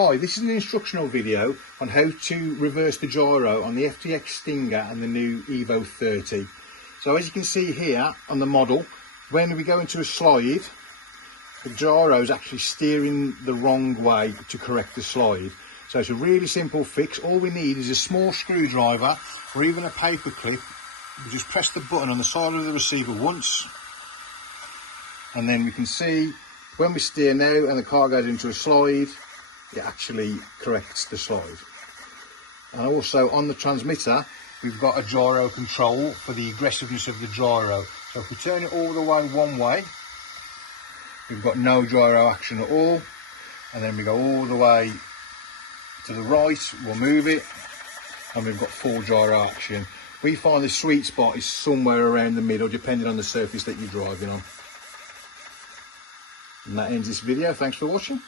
Hi, this is an instructional video on how to reverse the gyro on the FTX Stinger and the new EVO30. So as you can see here on the model, when we go into a slide, the gyro is actually steering the wrong way to correct the slide. So it's a really simple fix. All we need is a small screwdriver or even a paper clip. We just press the button on the side of the receiver once, and then we can see when we steer now and the car goes into a slide, it actually corrects the slide. And also on the transmitter, we've got a gyro control for the aggressiveness of the gyro. So if we turn it all the way one way, we've got no gyro action at all. And then we go all the way to the right, we'll move it, and we've got full gyro action. We find the sweet spot is somewhere around the middle, depending on the surface that you're driving on. And that ends this video. Thanks for watching.